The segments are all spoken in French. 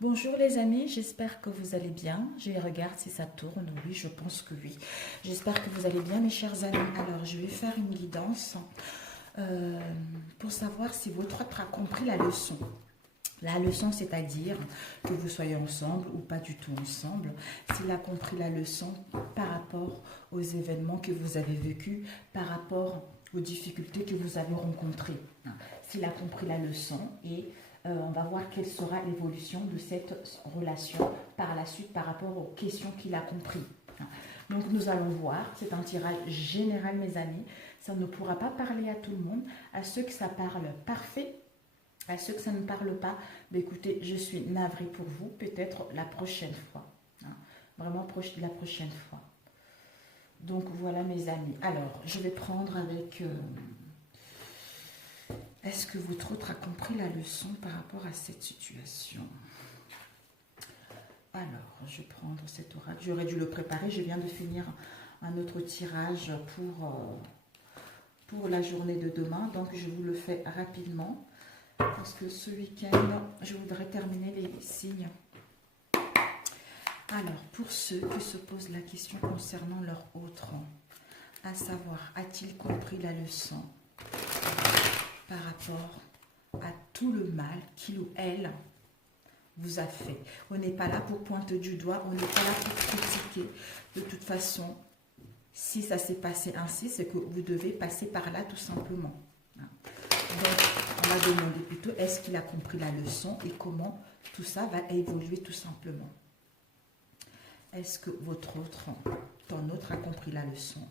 Bonjour les amis, j'espère que vous allez bien. Je regarde si ça tourne. Oui, je pense que oui. J'espère que vous allez bien mes chers amis. Alors, je vais faire une guidance euh, pour savoir si votre autre a compris la leçon. La leçon, c'est-à-dire que vous soyez ensemble ou pas du tout ensemble, s'il a compris la leçon par rapport aux événements que vous avez vécus, par rapport aux difficultés que vous avez rencontrées. S'il a compris la leçon et on va voir quelle sera l'évolution de cette relation par la suite par rapport aux questions qu'il a compris. Donc nous allons voir, c'est un tirage général mes amis, ça ne pourra pas parler à tout le monde, à ceux que ça parle parfait. À ceux que ça ne parle pas, bah écoutez, je suis navrée pour vous, peut-être la prochaine fois. Vraiment la prochaine fois. Donc voilà mes amis. Alors, je vais prendre avec... est-ce que votre autre a compris la leçon par rapport à cette situation? Alors, je vais prendre cet oracle. J'aurais dû le préparer. Je viens de finir un autre tirage pour la journée de demain. Donc, je vous le fais rapidement. Parce que ce week-end, je voudrais terminer les signes. Alors, pour ceux qui se posent la question concernant leur autre, à savoir, a-t-il compris la leçon par rapport à tout le mal qu'il ou elle vous a fait? On n'est pas là pour pointer du doigt, on n'est pas là pour critiquer. De toute façon, si ça s'est passé ainsi, c'est que vous devez passer par là tout simplement. Donc, on va demander plutôt est-ce qu'il a compris la leçon et comment tout ça va évoluer tout simplement. Est-ce que ton autre a compris la leçon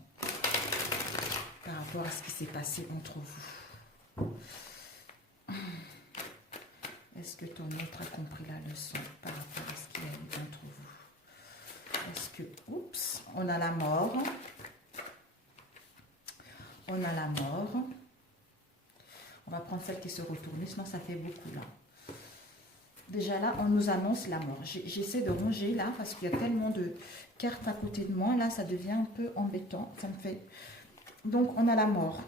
par rapport à ce qui s'est passé entre vous? Est-ce que ton autre a compris la leçon par rapport à ce qu'il a eu entre vous? Est-ce que... Oups, on a la mort. On a la mort. On va prendre celle qui se retourne, sinon ça fait beaucoup là. Déjà là, on nous annonce la mort. J'essaie de ranger là parce qu'il y a tellement de cartes à côté de moi. Là, ça devient un peu embêtant. Ça me fait... Donc, on a la mort.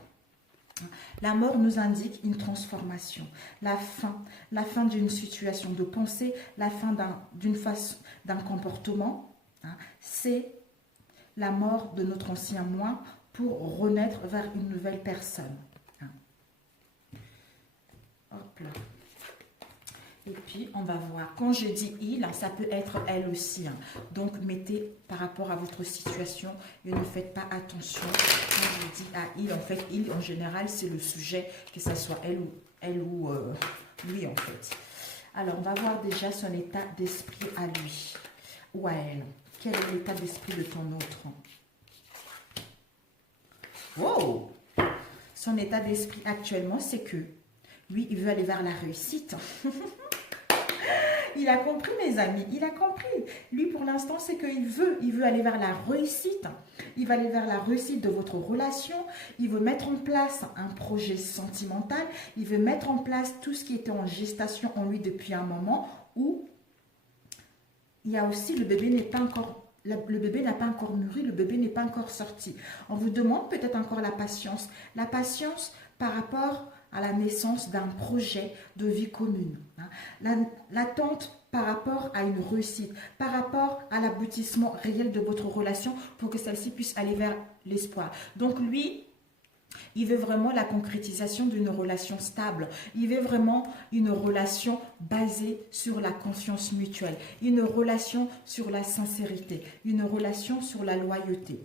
La mort nous indique une transformation, la fin d'une situation de pensée, la fin d'un comportement. C'est la mort de notre ancien moi pour renaître vers une nouvelle personne. Hop là. Et puis, on va voir. Quand je dis il, ça peut être elle aussi. Donc, mettez par rapport à votre situation et ne faites pas attention. Quand je dis à il, en fait, il, en général, c'est le sujet, que ce soit elle ou lui, en fait. Alors, on va voir déjà son état d'esprit à lui ou à elle. Quel est l'état d'esprit de ton autre? Wow! Son état d'esprit actuellement, c'est que lui, il veut aller vers la réussite. Il a compris, mes amis, il a compris. Lui, pour l'instant, c'est qu'il veut aller vers la réussite. Il va aller vers la réussite de votre relation. Il veut mettre en place un projet sentimental. Il veut mettre en place tout ce qui était en gestation en lui depuis un moment où il y a aussi le bébé n'est pas encore... Le bébé n'a pas encore mûri, le bébé n'est pas encore sorti. On vous demande peut-être encore la patience. La patience par rapport à la naissance d'un projet de vie commune. L'attente par rapport à une réussite, par rapport à l'aboutissement réel de votre relation pour que celle-ci puisse aller vers l'espoir. Donc lui, il veut vraiment la concrétisation d'une relation stable. Il veut vraiment une relation basée sur la confiance mutuelle. Une relation sur la sincérité. Une relation sur la loyauté.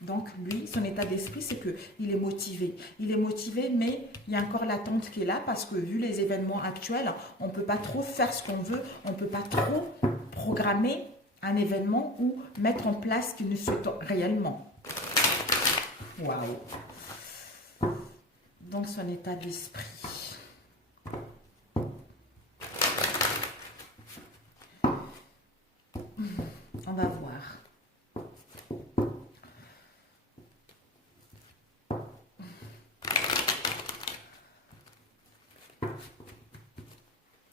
Donc, lui, son état d'esprit, c'est qu'il est motivé. Il est motivé, mais il y a encore l'attente qui est là parce que vu les événements actuels, on ne peut pas trop faire ce qu'on veut. On ne peut pas trop programmer un événement ou mettre en place ce qu'il nous souhaite réellement. Waouh! Donc, son état d'esprit. On va voir.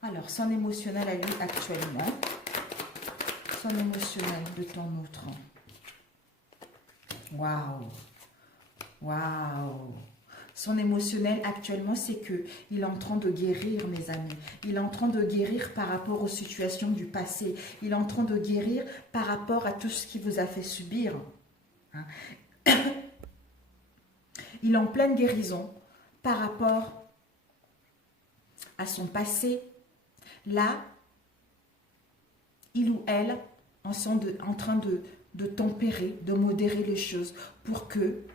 Alors, son émotionnel à lui actuellement. Son émotionnel de ton autre. Waouh! Waouh! Son émotionnel actuellement, c'est que il est en train de guérir, mes amis. Il est en train de guérir par rapport aux situations du passé. Il est en train de guérir par rapport à tout ce qui vous a fait subir. Hein. Il est en pleine guérison par rapport à son passé. Là, il ou elle en train de tempérer, de modérer les choses pour que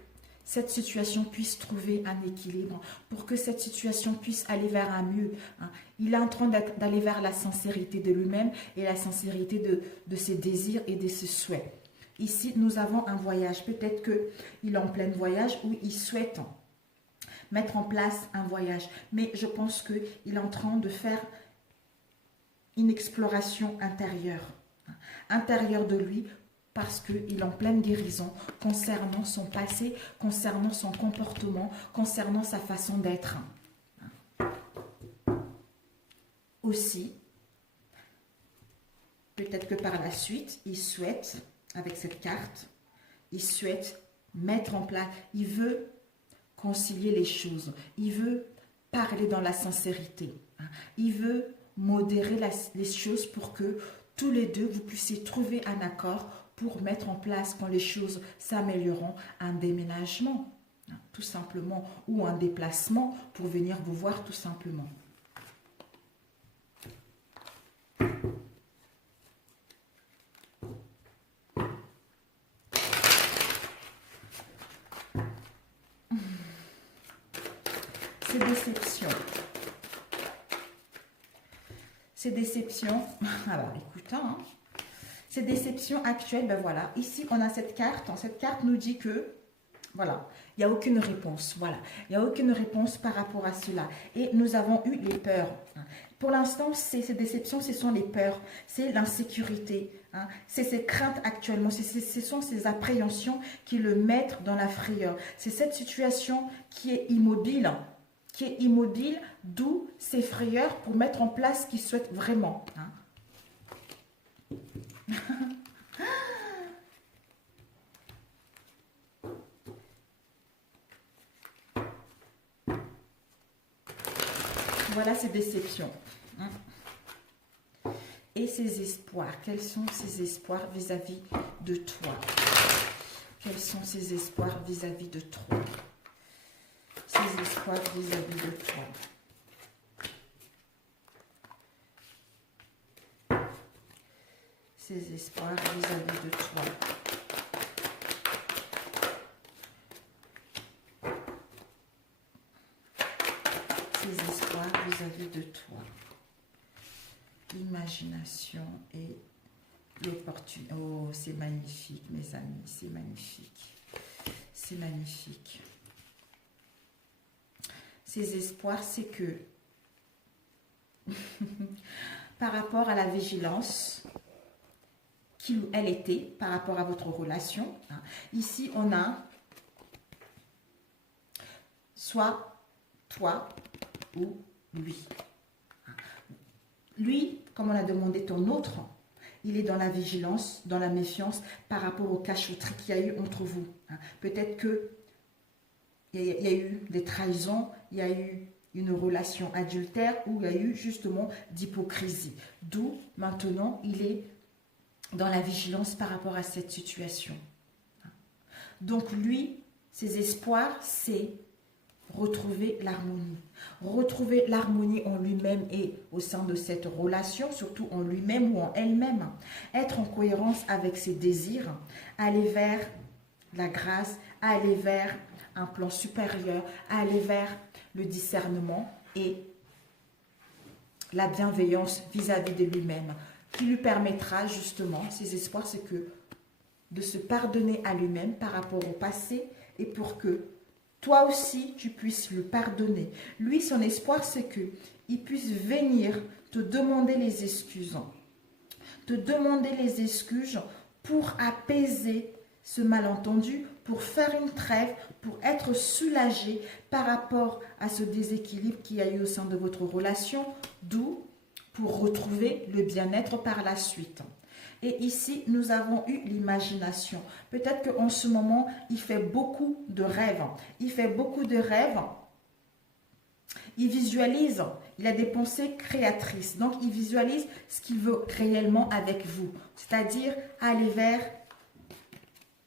cette situation puisse trouver un équilibre, pour que cette situation puisse aller vers un mieux. Hein. Il est en train d'aller vers la sincérité de lui-même et la sincérité de ses désirs et de ses souhaits. Ici, nous avons un voyage. Peut-être qu'il est en plein voyage ou il souhaite mettre en place un voyage. Mais je pense qu'il est en train de faire une exploration intérieure. Intérieure de lui, parce qu'il est en pleine guérison concernant son passé, concernant son comportement, concernant sa façon d'être. Aussi, peut-être que par la suite, il souhaite, avec cette carte, il souhaite mettre en place, il veut concilier les choses, il veut parler dans la sincérité, il veut modérer les choses pour que tous les deux, vous puissiez trouver un accord pour mettre en place, quand les choses s'amélioreront, un déménagement, tout simplement, ou un déplacement pour venir vous voir tout simplement. Ces déceptions. Ces déceptions, alors écoute, hein, ces déceptions actuelles, ben voilà, ici on a cette carte nous dit que, voilà, il n'y a aucune réponse, voilà, il n'y a aucune réponse par rapport à cela. Et nous avons eu les peurs. Pour l'instant, ces déceptions, ce sont les peurs, c'est l'insécurité, hein, c'est ces craintes actuellement, ce sont ces appréhensions qui le mettent dans la frayeur. C'est cette situation qui est immobile, d'où ces frayeurs pour mettre en place ce qu'ils souhaitent vraiment. Hein. Voilà ces déceptions. Hein. Et ces espoirs. Quels sont ces espoirs vis-à-vis de toi? Quels sont ces espoirs vis-à-vis de toi? Ces espoirs vis-à-vis de toi. Ces espoirs vis-à-vis de toi. Ces espoirs vis-à-vis de toi. L'imagination et l'opportunité. Oh, c'est magnifique, mes amis, c'est magnifique. C'est magnifique. Ces espoirs, c'est que par rapport à la vigilance qu'il ou elle était, par rapport à votre relation, hein, ici on a soit toi ou lui. Lui, comme on a demandé ton autre, il est dans la vigilance, dans la méfiance par rapport aux cachotteries qu'il y a eu entre vous. Hein. Peut-être que il y a eu des trahisons, il y a eu une relation adultère où il y a eu justement d'hypocrisie. D'où maintenant il est dans la vigilance par rapport à cette situation. Donc lui, ses espoirs, c'est retrouver l'harmonie. Retrouver l'harmonie en lui-même et au sein de cette relation, surtout en lui-même ou en elle-même. Être en cohérence avec ses désirs, aller vers la grâce, aller vers un plan supérieur, aller vers le discernement et la bienveillance vis-à-vis de lui-même, qui lui permettra justement, ses espoirs, c'est que de se pardonner à lui-même par rapport au passé et pour que toi aussi, tu puisses le pardonner. Lui, son espoir, c'est qu'il puisse venir te demander les excuses. Te demander les excuses pour apaiser ce malentendu, pour faire une trêve, pour être soulagé par rapport à ce déséquilibre qu'il y a eu au sein de votre relation, d'où pour retrouver le bien-être par la suite. Et ici, nous avons eu l'imagination. Peut-être qu'en ce moment, il fait beaucoup de rêves. Il fait beaucoup de rêves. Il visualise. Il a des pensées créatrices. Donc, il visualise ce qu'il veut réellement avec vous. C'est-à-dire aller vers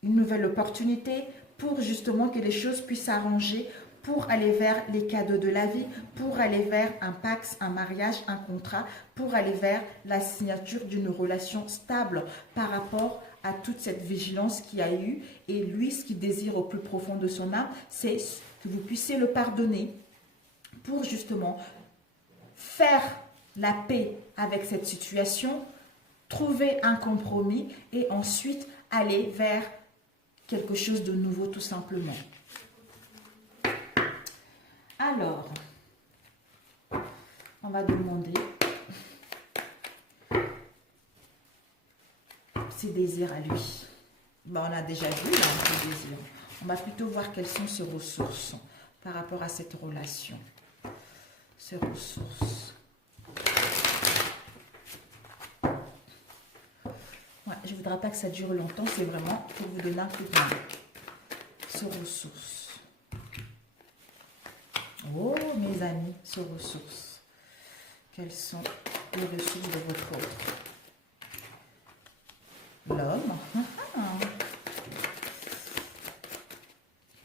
une nouvelle opportunité pour justement que les choses puissent s'arranger, pour aller vers les cadeaux de la vie, pour aller vers un pax, un mariage, un contrat, pour aller vers la signature d'une relation stable par rapport à toute cette vigilance qu'il y a eu. Et lui, ce qu'il désire au plus profond de son âme, c'est que vous puissiez le pardonner pour justement faire la paix avec cette situation, trouver un compromis et ensuite aller vers quelque chose de nouveau tout simplement. Alors, on va demander ses désirs à lui. Ben, on a déjà vu là, ses désirs. On va plutôt voir quelles sont ses ressources par rapport à cette relation. Ses ressources. Ouais, je ne voudrais pas que ça dure longtemps, c'est vraiment pour vous donner un coup de main. Ses ressources. Oh, mes amis, ces ressources. Quelles sont les ressources de votre autre? L'homme.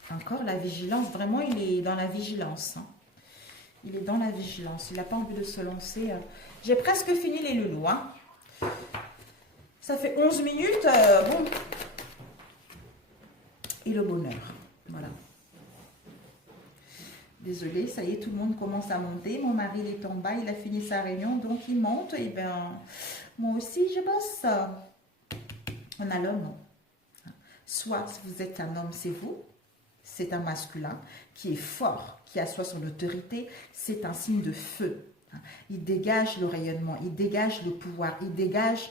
Encore la vigilance. Vraiment, il est dans la vigilance. Il est dans la vigilance. Il n'a pas envie de se lancer. J'ai presque fini les loulous. Ça fait 11 minutes. Bon. Et le bonheur. Voilà. Désolée, ça y est, tout le monde commence à monter. Mon mari, il est en bas, il a fini sa réunion, donc il monte. Et bien, moi aussi, je bosse. On a l'homme. Soit, si vous êtes un homme, c'est vous. C'est un masculin qui est fort, qui assoit son autorité. C'est un signe de feu. Il dégage le rayonnement, il dégage le pouvoir, il dégage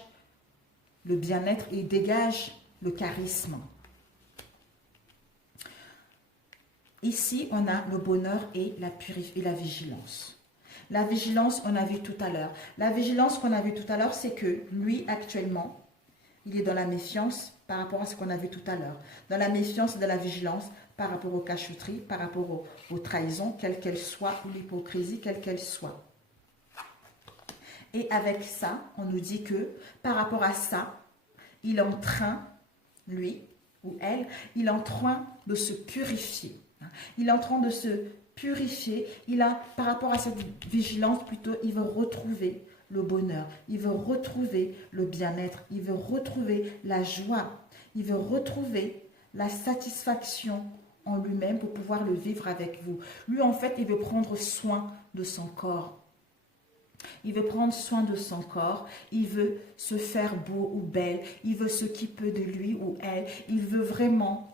le bien-être, il dégage le charisme. Ici, on a le bonheur et la vigilance. La vigilance, on a vu tout à l'heure. La vigilance qu'on a vu tout à l'heure, c'est que lui, actuellement, il est dans la méfiance par rapport à ce qu'on a vu tout à l'heure. Dans la méfiance de la vigilance par rapport aux cachotteries, par rapport aux trahisons, quelles qu'elles soient, ou l'hypocrisie, quelle qu'elle soit. Et avec ça, on nous dit que par rapport à ça, il est en train, lui ou elle, il est en train de se purifier. Il est en train de se purifier. Par rapport à cette vigilance, plutôt, il veut retrouver le bonheur. Il veut retrouver le bien-être. Il veut retrouver la joie. Il veut retrouver la satisfaction en lui-même pour pouvoir le vivre avec vous. Lui, en fait, il veut prendre soin de son corps. Il veut prendre soin de son corps, il veut se faire beau ou belle, il veut s'occuper de lui ou elle, il veut vraiment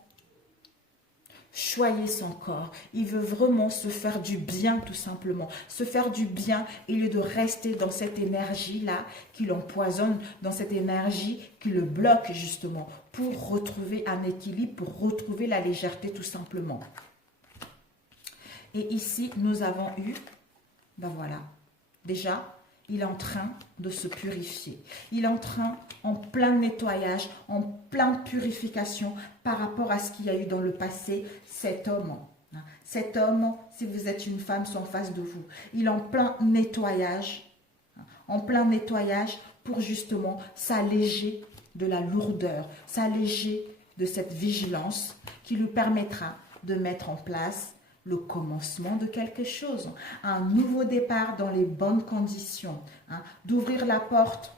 choyer son corps, il veut vraiment se faire du bien tout simplement, se faire du bien au lieu de rester dans cette énergie-là qui l'empoisonne, dans cette énergie qui le bloque justement, pour retrouver un équilibre, pour retrouver la légèreté tout simplement. Et ici, nous avons eu, ben voilà, déjà, il est en train de se purifier. Il est en plein nettoyage, en pleine purification par rapport à ce qu'il y a eu dans le passé, cet homme. Cet homme, si vous êtes une femme, sont en face de vous. Il est en plein nettoyage pour justement s'alléger de la lourdeur, s'alléger de cette vigilance qui lui permettra de mettre en place le commencement de quelque chose, un nouveau départ dans les bonnes conditions, d'ouvrir la porte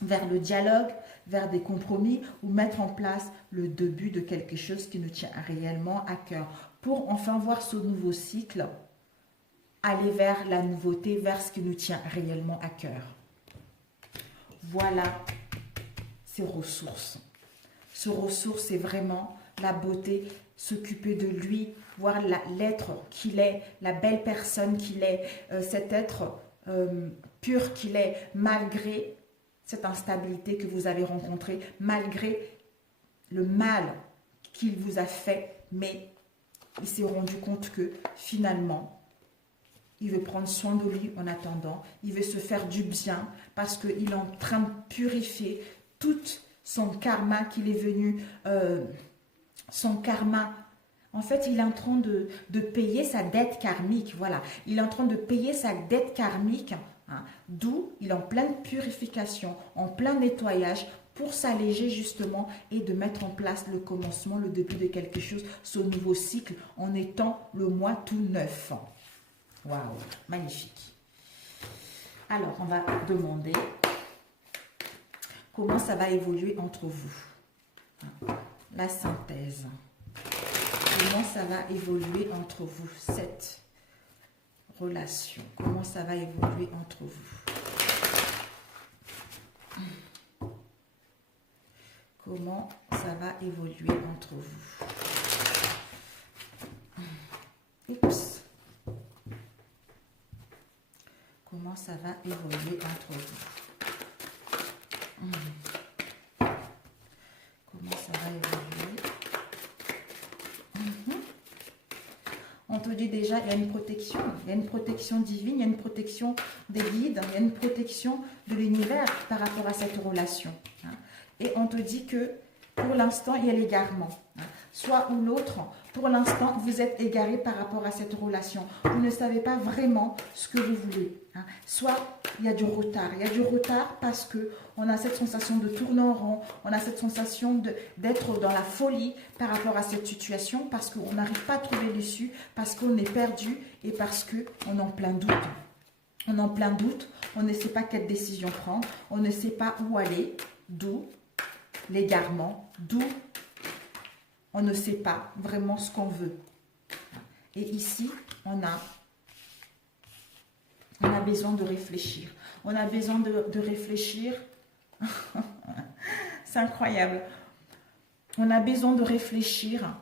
vers le dialogue, vers des compromis ou mettre en place le début de quelque chose qui nous tient réellement à cœur pour enfin voir ce nouveau cycle, aller vers la nouveauté, vers ce qui nous tient réellement à cœur. Voilà ces ressources. Ces ressources, c'est vraiment la beauté, s'occuper de lui, voir l'être qu'il est, la belle personne qu'il est, cet être pur qu'il est, malgré cette instabilité que vous avez rencontrée, malgré le mal qu'il vous a fait, mais il s'est rendu compte que finalement, il veut prendre soin de lui en attendant, il veut se faire du bien parce qu'il est en train de purifier tout son karma qu'il est venu, son karma. En fait, il est en train de payer sa dette karmique, voilà. Il est en train de payer sa dette karmique, hein, d'où il est en pleine purification, en plein nettoyage, pour s'alléger justement et de mettre en place le commencement, le début de quelque chose, ce nouveau cycle, en étant le mois tout neuf. Waouh, magnifique. Alors, on va demander comment ça va évoluer entre vous. La synthèse. Comment ça va évoluer entre vous, cette relation? Comment ça va évoluer entre vous? Comment ça va évoluer entre vous? Oups. Comment ça va évoluer entre vous? Comment ça va évoluer? On te dit déjà, il y a une protection. Il y a une protection divine, il y a une protection des guides, il y a une protection de l'univers par rapport à cette relation. Et on te dit que pour l'instant, il y a l'égarement. Soit ou l'autre, pour l'instant, vous êtes égaré par rapport à cette relation. Vous ne savez pas vraiment ce que vous voulez. Soit il y a du retard. Il y a du retard parce qu'on a cette sensation de tourner en rond. On a cette sensation d'être dans la folie par rapport à cette situation. Parce qu'on n'arrive pas à trouver l'issue. Parce qu'on est perdu et parce qu'on est en plein doute. On est en plein doute. On ne sait pas quelle décision prendre. On ne sait pas où aller. D'où l'égarement, d'où on ne sait pas vraiment ce qu'on veut. Et ici, on a besoin de réfléchir. On a besoin de réfléchir. C'est incroyable. On a besoin de réfléchir.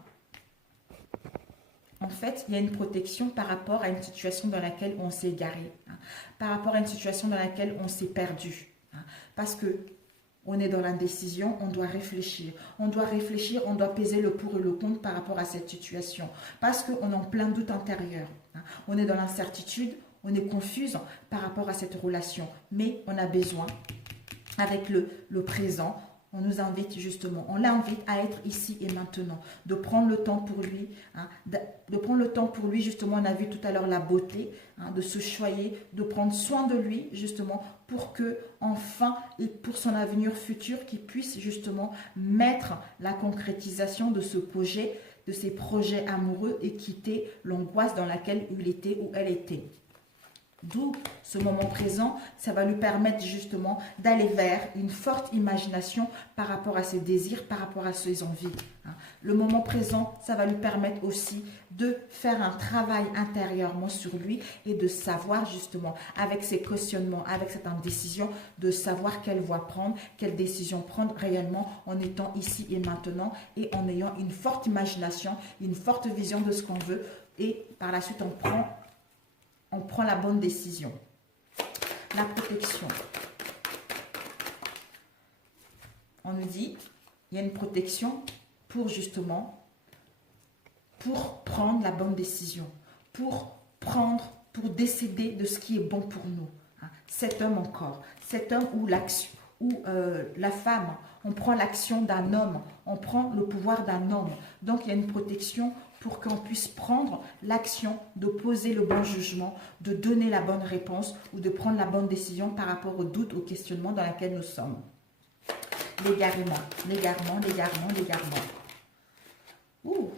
En fait, il y a une protection par rapport à une situation dans laquelle on s'est égaré. Par rapport à une situation dans laquelle on s'est perdu. Parce que on est dans l'indécision, on doit réfléchir. On doit réfléchir, on doit peser le pour et le contre par rapport à cette situation. Parce qu'on est en plein doute intérieur. On est dans l'incertitude, on est confuse par rapport à cette relation. Mais on a besoin, avec le présent, on nous invite justement, on l'invite à être ici et maintenant, de prendre le temps pour lui, de prendre le temps pour lui, justement, on a vu tout à l'heure la beauté, de se choyer, de prendre soin de lui, justement, pour que, enfin, et pour son avenir futur, qu'il puisse justement mettre la concrétisation de ce projet, de ses projets amoureux et quitter l'angoisse dans laquelle il était ou elle était. D'où ce moment présent, ça va lui permettre justement d'aller vers une forte imagination par rapport à ses désirs, par rapport à ses envies. Le moment présent, ça va lui permettre aussi de faire un travail intérieurement sur lui et de savoir justement, avec ses questionnements, avec cette indécision, de savoir quelle voie prendre, quelle décision prendre réellement en étant ici et maintenant et en ayant une forte imagination, une forte vision de ce qu'on veut et par la suite on prend la bonne décision. La protection. On nous dit, il y a une protection pour justement, pour prendre la bonne décision, pour décider de ce qui est bon pour nous. Cet homme encore, cet homme ou l'action, ou la femme, on prend l'action d'un homme, on prend le pouvoir d'un homme. Donc il y a une protection pour qu'on puisse prendre l'action de poser le bon jugement, de donner la bonne réponse ou de prendre la bonne décision par rapport au doute, au questionnement dans lequel nous sommes. L'égarement, l'égarement, l'égarement, l'égarement. Ouh.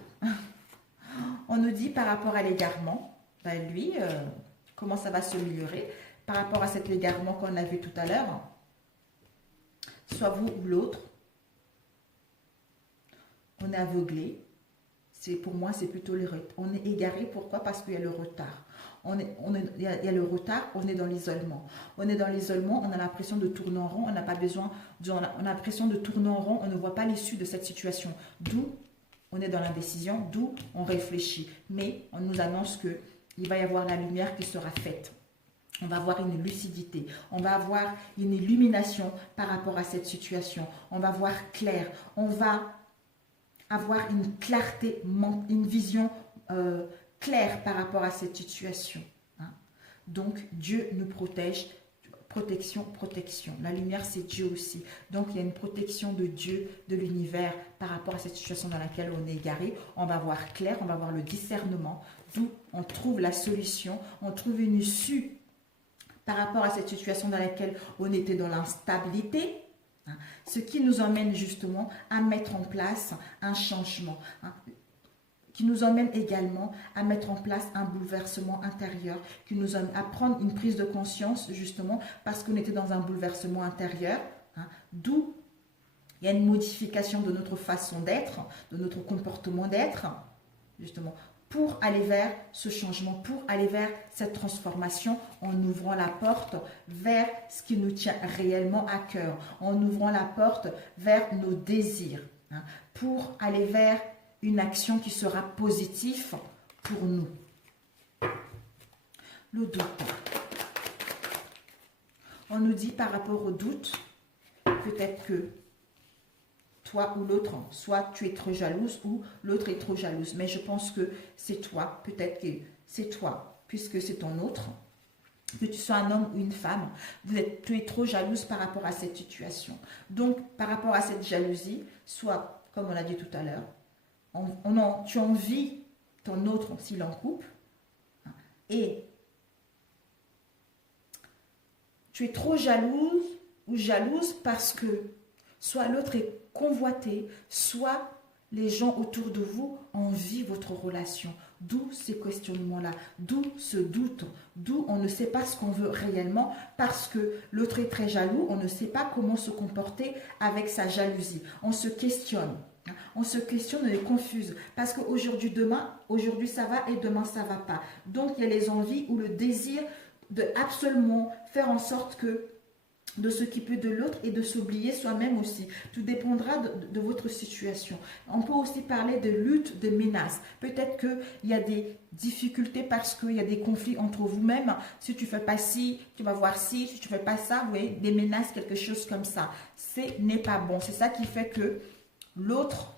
On nous dit par rapport à l'égarement, ben lui, comment ça va s'améliorer par rapport à cet égarement qu'on a vu tout à l'heure. Soit vous ou l'autre, on est aveuglé. Pour moi, c'est plutôt le retard. On est égaré, pourquoi? Parce qu'il y a le retard. Il y a le retard, on est dans l'isolement. On est dans l'isolement, on a l'impression de tourner en rond, on n'a pas besoin, on a l'impression de tourner en rond, on ne voit pas l'issue de cette situation. D'où on est dans l'indécision, d'où on réfléchit. Mais on nous annonce qu'il va y avoir la lumière qui sera faite. On va avoir une lucidité, on va avoir une illumination par rapport à cette situation. On va voir clair, on va avoir une clarté, une vision claire par rapport à cette situation. Donc, Dieu nous protège protection, protection. La lumière, c'est Dieu aussi. Donc, il y a une protection de Dieu, de l'univers, par rapport à cette situation dans laquelle on est égaré. On va voir clair, on va voir le discernement, d'où on trouve la solution, on trouve une issue par rapport à cette situation dans laquelle on était dans l'instabilité, hein, ce qui nous emmène justement à mettre en place un changement, hein, qui nous emmène également à mettre en place un bouleversement intérieur, qui nous emmène à prendre une prise de conscience justement parce qu'on était dans un bouleversement intérieur, hein, d'où il y a une modification de notre façon d'être, de notre comportement d'être, justement, pour aller vers ce changement, pour aller vers cette transformation en ouvrant la porte vers ce qui nous tient réellement à cœur, en ouvrant la porte vers nos désirs, hein, pour aller vers une action qui sera positive pour nous. Le doute. On nous dit par rapport au doute, peut-être que toi ou l'autre, soit tu es trop jalouse ou l'autre est trop jalouse. Mais je pense que c'est toi, peut-être que c'est toi, puisque c'est ton autre, que tu sois un homme ou une femme, tu es trop jalouse par rapport à cette situation. Donc, par rapport à cette jalousie, soit, comme on l'a dit tout à l'heure, tu envies ton autre s'il en couple, hein, et tu es trop jalouse ou jalouse parce que soit l'autre est convoité, soit les gens autour de vous envient votre relation. D'où ces questionnements-là, d'où ce doute, d'où on ne sait pas ce qu'on veut réellement parce que l'autre est très jaloux, on ne sait pas comment se comporter avec sa jalousie. On se questionne. On se questionne, on est confuse parce qu'aujourd'hui, aujourd'hui ça va et demain ça va pas. Donc il y a les envies ou le désir de absolument faire en sorte que de s'occuper de l'autre et de s'oublier soi-même aussi. Tout dépendra de votre situation. On peut aussi parler de lutte, de menace. Peut-être qu'il y a des difficultés parce qu'il y a des conflits entre vous-même. Si tu ne fais pas ci, tu vas voir ci. Si tu ne fais pas ça, vous voyez, des menaces, quelque chose comme ça. Ce n'est pas bon. C'est ça qui fait que l'autre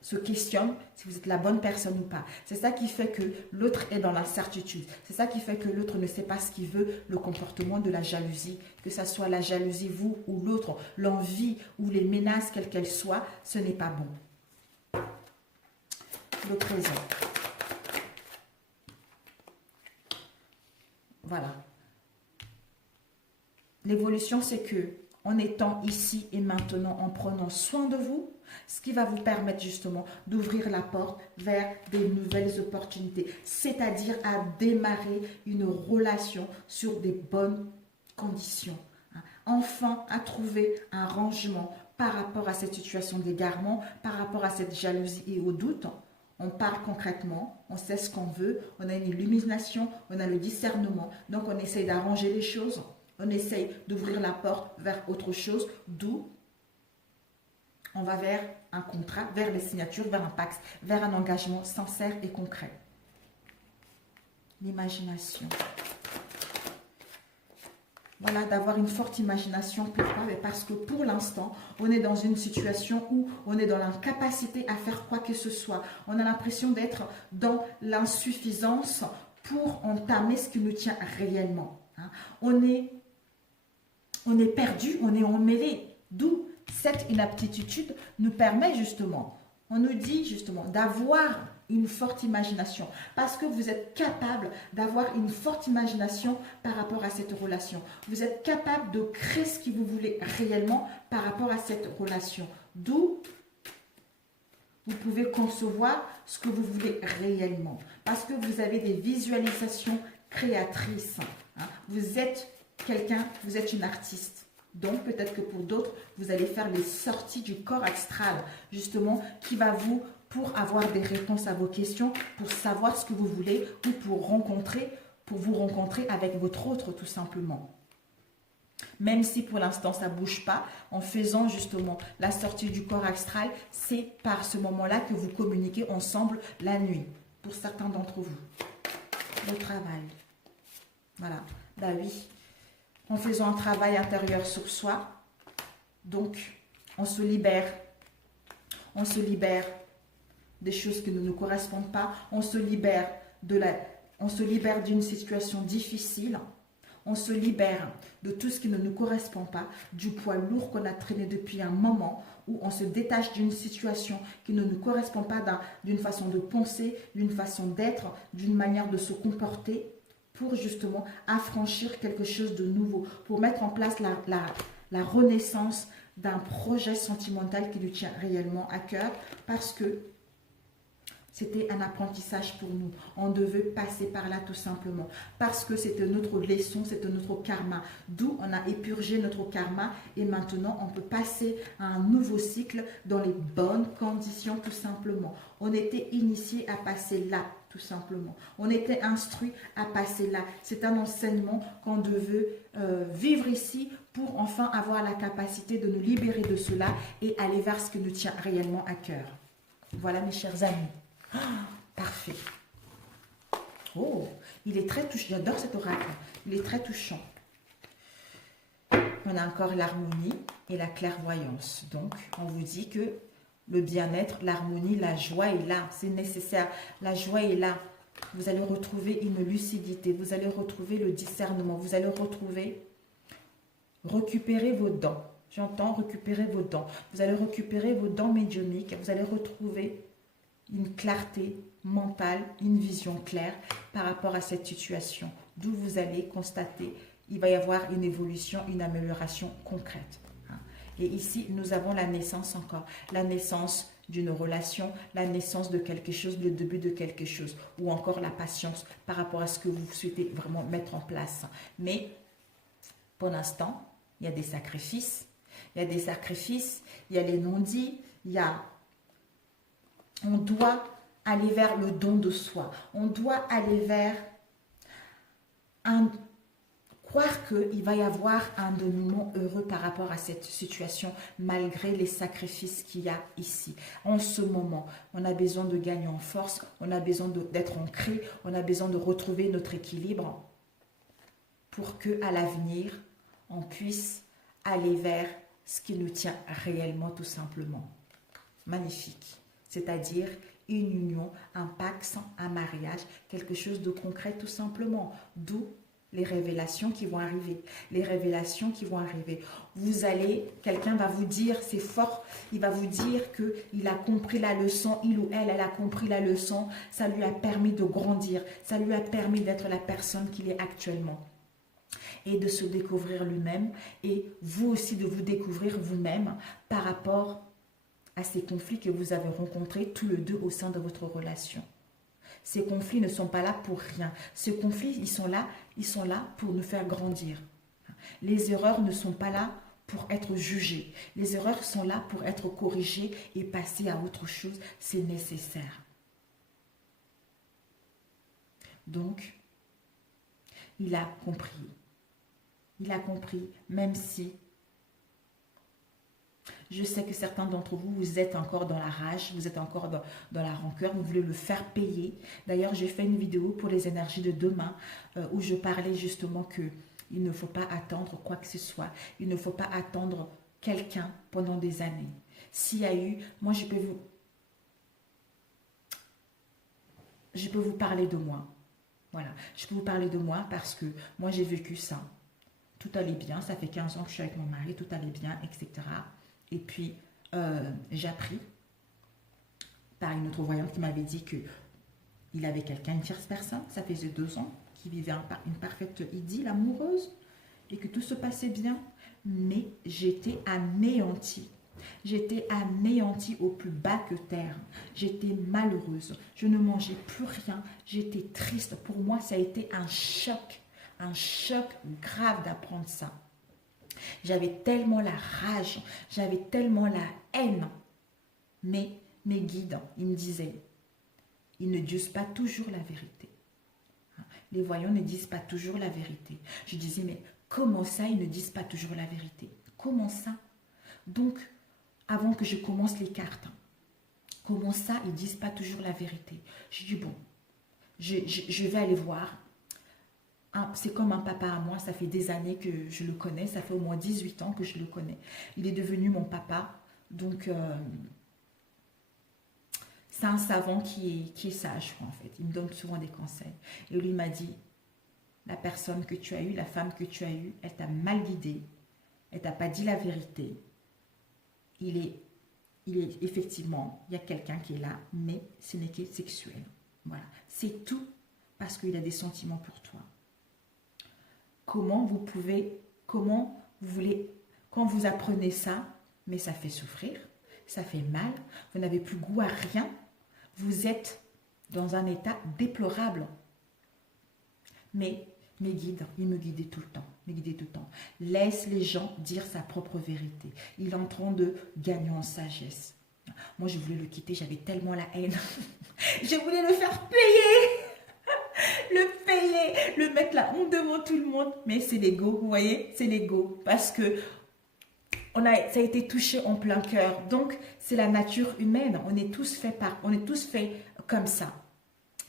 se questionne si vous êtes la bonne personne ou pas. C'est ça qui fait que l'autre est dans l'incertitude. C'est ça qui fait que l'autre ne sait pas ce qu'il veut, le comportement de la jalousie. Que ce soit la jalousie, vous ou l'autre, l'envie ou les menaces, quelles qu'elles soient, ce n'est pas bon. Le présent. Voilà. L'évolution, c'est que en étant ici et maintenant, en prenant soin de vous, ce qui va vous permettre justement d'ouvrir la porte vers des nouvelles opportunités, c'est-à-dire à démarrer une relation sur des bonnes conditions. Enfin, à trouver un rangement par rapport à cette situation d'égarement, par rapport à cette jalousie et au doute. On parle concrètement, on sait ce qu'on veut, on a une illumination, on a le discernement, donc on essaye d'arranger les choses. On essaye d'ouvrir la porte vers autre chose, d'où on va vers un contrat, vers les signatures, vers un pacte, vers un engagement sincère et concret. L'imagination. Voilà, d'avoir une forte imagination. Pourquoi? Parce que pour l'instant, on est dans une situation où on est dans l'incapacité à faire quoi que ce soit. On a l'impression d'être dans l'insuffisance pour entamer ce qui nous tient réellement. On est perdu, on est emmêlé. D'où cette inaptitude nous permet justement, on nous dit justement d'avoir une forte imagination. Parce que vous êtes capable d'avoir une forte imagination par rapport à cette relation. Vous êtes capable de créer ce que vous voulez réellement par rapport à cette relation. D'où vous pouvez concevoir ce que vous voulez réellement. Parce que vous avez des visualisations créatrices. Vous êtes quelqu'un, vous êtes une artiste. Donc, peut-être que pour d'autres, vous allez faire les sorties du corps astral, justement, qui va pour avoir des réponses à vos questions, pour savoir ce que vous voulez, ou pour vous rencontrer avec votre autre, tout simplement. Même si pour l'instant, ça ne bouge pas, en faisant justement la sortie du corps astral, c'est par ce moment-là que vous communiquez ensemble la nuit, pour certains d'entre vous. Le travail. Voilà. Bah oui. En faisant un travail intérieur sur soi, donc on se libère des choses qui ne nous correspondent pas, on se libère d'une situation difficile, On se libère de tout ce qui ne nous correspond pas, du poids lourd qu'on a traîné depuis un moment, où on se détache d'une situation qui ne nous correspond pas d'une façon de penser, d'une façon d'être, d'une manière de se comporter, pour justement affranchir quelque chose de nouveau, pour mettre en place la renaissance d'un projet sentimental qui nous tient réellement à cœur, parce que c'était un apprentissage pour nous. On devait passer par là tout simplement. Parce que c'était notre leçon, c'était notre karma. D'où on a épurgé notre karma et maintenant on peut passer à un nouveau cycle dans les bonnes conditions tout simplement. On était initié à passer là tout simplement. On était instruit à passer là. C'est un enseignement qu'on devait vivre ici pour enfin avoir la capacité de nous libérer de cela et aller vers ce qui nous tient réellement à cœur. Voilà mes chers amis. Oh, parfait. Oh, il est très touchant. J'adore cet oracle. Il est très touchant. On a encore l'harmonie et la clairvoyance. Donc, on vous dit que le bien-être, l'harmonie, la joie est là. C'est nécessaire. La joie est là. Vous allez retrouver une lucidité. Vous allez retrouver le discernement. Vous allez récupérer vos dents. J'entends récupérer vos dents. Vous allez récupérer vos dents médiumniques. Vous allez retrouver une clarté mentale, une vision claire par rapport à cette situation, d'où vous allez constater, il va y avoir une évolution, une amélioration concrète. Et ici, nous avons la naissance encore, la naissance d'une relation, la naissance de quelque chose, le début de quelque chose, ou encore la patience par rapport à ce que vous souhaitez vraiment mettre en place. Mais pour l'instant, il y a des sacrifices, il y a les non-dits, on doit aller vers le don de soi. On doit aller vers croire qu'il va y avoir un dénouement heureux par rapport à cette situation, malgré les sacrifices qu'il y a ici. En ce moment, on a besoin de gagner en force, on a besoin d'être ancré, on a besoin de retrouver notre équilibre pour qu'à l'avenir, on puisse aller vers ce qui nous tient réellement tout simplement. Magnifique. C'est-à-dire une union, un pacte, un mariage, quelque chose de concret tout simplement. D'où les révélations qui vont arriver. Les révélations qui vont arriver. Quelqu'un va vous dire, c'est fort, il va vous dire qu'il a compris la leçon, il ou elle a compris la leçon, ça lui a permis de grandir, ça lui a permis d'être la personne qu'il est actuellement. Et de se découvrir lui-même et vous aussi de vous découvrir vous-même par rapport à ces conflits que vous avez rencontrés tous les deux au sein de votre relation. Ces conflits ne sont pas là pour rien. Ces conflits, ils sont là pour nous faire grandir. Les erreurs ne sont pas là pour être jugées. Les erreurs sont là pour être corrigées et passer à autre chose. C'est nécessaire. Donc, il a compris. Il a compris, même si je sais que certains d'entre vous, vous êtes encore dans la rage, vous êtes encore dans la rancœur, vous voulez le faire payer. D'ailleurs, j'ai fait une vidéo pour les énergies de demain où je parlais justement qu'il ne faut pas attendre quoi que ce soit. Il ne faut pas attendre quelqu'un pendant des années. S'il y a eu, moi je peux vous parler de moi. Voilà, je peux vous parler de moi parce que moi j'ai vécu ça. Tout allait bien, ça fait 15 ans que je suis avec mon mari, tout allait bien, etc. Et puis, j'ai appris par une autre voyante qui m'avait dit qu'il avait quelqu'un, une tierce personne, ça faisait 2 ans, qui vivait une parfaite idylle amoureuse et que tout se passait bien. Mais j'étais anéantie. J'étais anéantie au plus bas que terre. J'étais malheureuse. Je ne mangeais plus rien. J'étais triste. Pour moi, ça a été un choc grave d'apprendre ça. J'avais tellement la rage, j'avais tellement la haine. Mais mes guides, ils me disaient, ils ne disent pas toujours la vérité. Les voyants ne disent pas toujours la vérité. Je disais, mais comment ça, ils ne disent pas toujours la vérité? Comment ça? Donc, avant que je commence les cartes, comment ça, ils ne disent pas toujours la vérité? Je dis, bon, je vais aller voir. C'est comme un papa à moi, ça fait des années que je le connais, ça fait au moins 18 ans que je le connais. Il est devenu mon papa, donc c'est un savant qui est sage, en fait. Il me donne souvent des conseils. Et lui m'a dit, la personne que tu as eue, la femme que tu as eue, elle t'a mal guidé, elle t'a pas dit la vérité. Il est effectivement, il y a quelqu'un qui est là, mais ce n'est que sexuel. Voilà, c'est tout parce qu'il a des sentiments pour toi. Comment vous voulez, quand vous apprenez ça, mais ça fait souffrir, ça fait mal, vous n'avez plus goût à rien, vous êtes dans un état déplorable. Mais mes guides, ils me guidaient tout le temps, Laisse les gens dire sa propre vérité. Il est en train de gagner en sagesse. Moi, je voulais le quitter, j'avais tellement la haine. Je voulais le faire payer, le mettre la honte devant tout le monde. Mais c'est l'ego, vous voyez, c'est l'ego. Parce que ça a été touché en plein cœur. Donc, c'est la nature humaine. On est tous faits comme ça.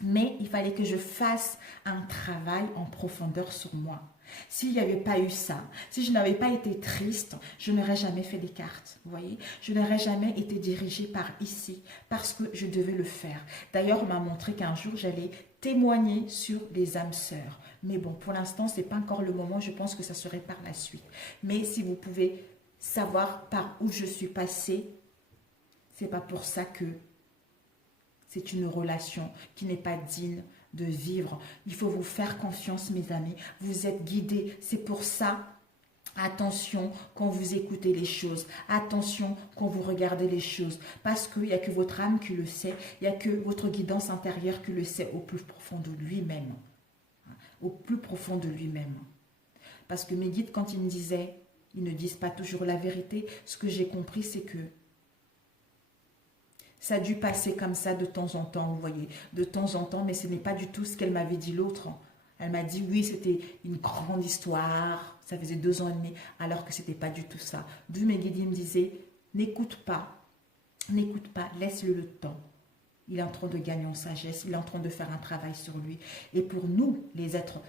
Mais il fallait que je fasse un travail en profondeur sur moi. S'il n'y avait pas eu ça, si je n'avais pas été triste, je n'aurais jamais fait des cartes, vous voyez. Je n'aurais jamais été dirigée par ici, parce que je devais le faire. D'ailleurs, on m'a montré qu'un jour, j'allais témoigner sur les âmes sœurs. Mais bon, pour l'instant, ce n'est pas encore le moment, je pense que ça serait par la suite. Mais si vous pouvez savoir par où je suis passée, ce n'est pas pour ça que c'est une relation qui n'est pas digne de vivre. Il faut vous faire confiance, mes amis. Vous êtes guidés. C'est pour ça, attention quand vous écoutez les choses. Attention quand vous regardez les choses. Parce qu'il n'y a que votre âme qui le sait. Il n'y a que votre guidance intérieure qui le sait au plus profond de lui-même. Au plus profond de lui-même. Parce que mes guides, quand ils me disaient, ils ne disent pas toujours la vérité. Ce que j'ai compris, c'est que ça a dû passer comme ça de temps en temps, vous voyez, de temps en temps, mais ce n'est pas du tout ce qu'elle m'avait dit l'autre. Elle m'a dit, oui, c'était une grande histoire, ça faisait 2 ans et demi, alors que ce n'était pas du tout ça. D'où mes guides me disaient, n'écoute pas, laisse-le le temps. Il est en train de gagner en sagesse, il est en train de faire un travail sur lui. Et pour nous, les êtres,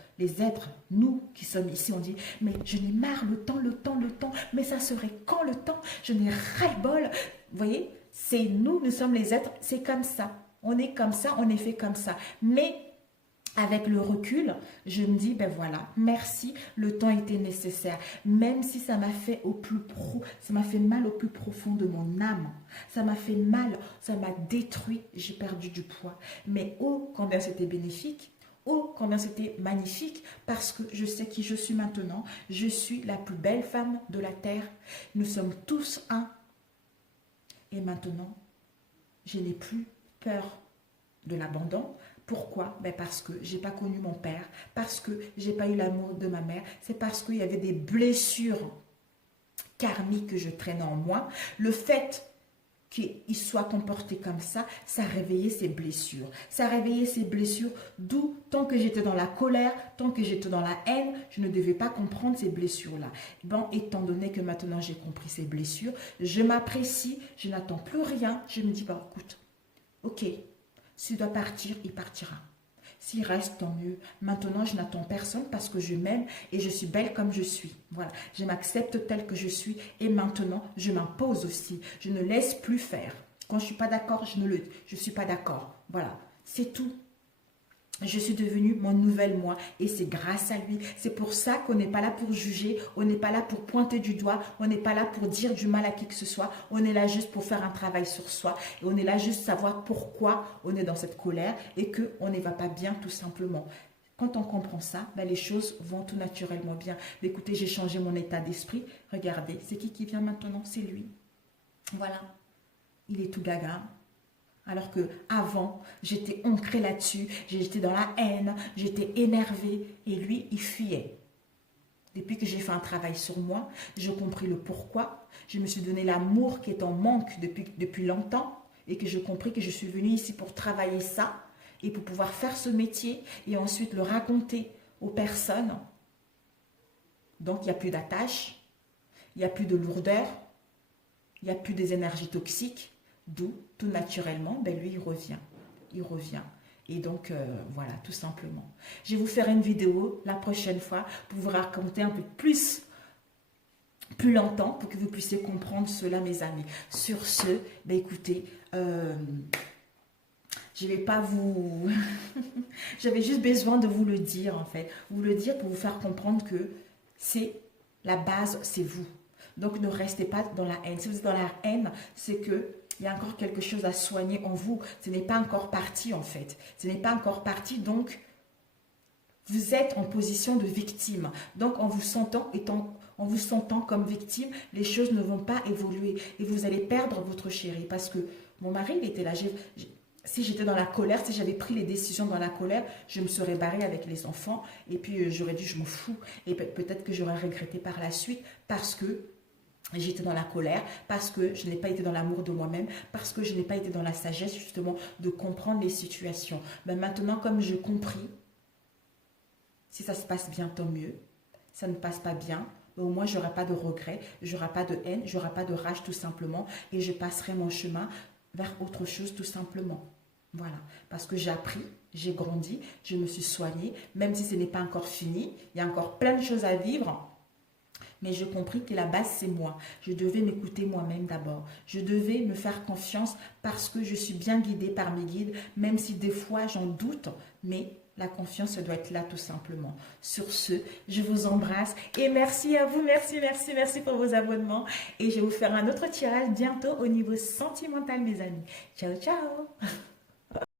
nous qui sommes ici, on dit, mais je n'ai marre, le temps, mais ça serait quand le temps? Je n'ai ras-le-bol. Vous voyez, c'est nous sommes les êtres, c'est comme ça. On est comme ça, on est fait comme ça. Mais avec le recul, je me dis, ben voilà, merci, le temps était nécessaire. Même si ça m'a fait ça m'a fait mal au plus profond de mon âme. Ça m'a fait mal, ça m'a détruit, j'ai perdu du poids. Mais oh, combien c'était bénéfique. Oh, combien c'était magnifique, parce que je sais qui je suis maintenant. Je suis la plus belle femme de la terre. Nous sommes tous un. Et maintenant, je n'ai plus peur de l'abandon. Pourquoi? Ben parce que je n'ai pas connu mon père, parce que je n'ai pas eu l'amour de ma mère, c'est parce qu'il y avait des blessures karmiques que je traînais en moi. Le fait qu'il soit comporté comme ça, ça réveillait ses blessures. Ça réveillait ses blessures, d'où, tant que j'étais dans la colère, tant que j'étais dans la haine, je ne devais pas comprendre ces blessures-là. Bon, étant donné que maintenant j'ai compris ces blessures, je m'apprécie, je n'attends plus rien, je me dis, bah, écoute, ok, s'il doit partir, il partira. S'il reste, tant mieux. Maintenant, je n'attends personne parce que je m'aime et je suis belle comme je suis. Voilà, je m'accepte telle que je suis et maintenant, je m'impose aussi. Je ne laisse plus faire. Quand je ne suis pas d'accord, je suis pas d'accord. Voilà, c'est tout. Je suis devenue mon nouvel moi et c'est grâce à lui. C'est pour ça qu'on n'est pas là pour juger, on n'est pas là pour pointer du doigt, on n'est pas là pour dire du mal à qui que ce soit. On est là juste pour faire un travail sur soi et on est là juste savoir pourquoi on est dans cette colère et qu'on ne va pas bien tout simplement. Quand on comprend ça, ben les choses vont tout naturellement bien. Mais écoutez, j'ai changé mon état d'esprit. Regardez, c'est qui vient maintenant? C'est lui. Voilà, il est tout gaga. Alors que avant, j'étais ancrée là-dessus, j'étais dans la haine, j'étais énervée et lui, il fuyait. Depuis que j'ai fait un travail sur moi, j'ai compris le pourquoi. Je me suis donné l'amour qui est en manque depuis longtemps et que j'ai compris que je suis venue ici pour travailler ça et pour pouvoir faire ce métier et ensuite le raconter aux personnes. Donc, il n'y a plus d'attache, il n'y a plus de lourdeur, il n'y a plus des énergies toxiques. D'où, tout naturellement, ben lui, il revient. Il revient. Et donc, voilà, tout simplement. Je vais vous faire une vidéo la prochaine fois pour vous raconter un peu plus longtemps pour que vous puissiez comprendre cela, mes amis. Sur ce, ben écoutez, Je vais pas vous... J'avais juste besoin de vous le dire, en fait. Vous le dire pour vous faire comprendre que c'est la base, c'est vous. Donc, ne restez pas dans la haine. Si vous êtes dans la haine, c'est que il y a encore quelque chose à soigner en vous. Ce n'est pas encore parti, en fait. Ce n'est pas encore parti, donc vous êtes en position de victime. Donc, en vous sentant comme victime, les choses ne vont pas évoluer et vous allez perdre votre chéri. Parce que mon mari, il était là. Si j'étais dans la colère, si j'avais pris les décisions dans la colère, je me serais barrée avec les enfants et puis j'aurais dit je m'en fous. Et peut-être que j'aurais regretté par la suite parce que j'étais dans la colère, parce que je n'ai pas été dans l'amour de moi-même, parce que je n'ai pas été dans la sagesse justement de comprendre les situations. Mais maintenant, comme j'ai compris, si ça se passe bien, tant mieux. Ça ne passe pas bien, mais au moins je n'aurai pas de regrets, je n'aurai pas de haine, je n'aurai pas de rage tout simplement et je passerai mon chemin vers autre chose tout simplement. Voilà, parce que j'ai appris, j'ai grandi, je me suis soignée, même si ce n'est pas encore fini, il y a encore plein de choses à vivre. Mais j'ai compris que la base, c'est moi. Je devais m'écouter moi-même d'abord. Je devais me faire confiance parce que je suis bien guidée par mes guides, même si des fois j'en doute, mais la confiance doit être là tout simplement. Sur ce, je vous embrasse et merci à vous, merci pour vos abonnements. Et je vais vous faire un autre tirage bientôt au niveau sentimental, mes amis. Ciao, ciao!